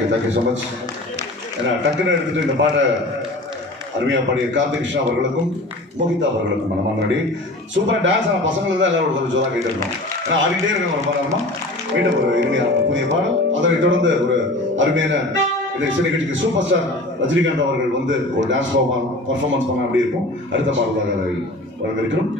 Thank you so much. ஏன்னா டக்குன்னு எடுத்துகிட்டு இந்த பாட்டை அருமையாக பாடிய கார்த்திக் கிருஷ்ணா அவர்களுக்கும் மோகிதா அவர்களுக்கும் முன்னாடி சூப்பராக டான்ஸ் ஆன பசங்களுக்கு தான் எல்லாரும் ஒரு ஜோராக கேட்டு இருக்கோம். ஏன்னா ஆடிட்டே இருக்காங்க ரொம்ப நேரமா. மீண்டும் ஒரு இனிமையான புதிய பாடல். அதனைத் தொடர்ந்து ஒரு அருமையான இந்த இசை நிகழ்ச்சிக்கு சூப்பர் ஸ்டார் ரஜினிகாந்த் அவர்கள் வந்து ஒரு டான்ஸ் பர்ஃபார்மன்ஸ் பண்ண அப்படி இருக்கும். அடுத்த பாடலாக அதை வரவேற்கிறோம்.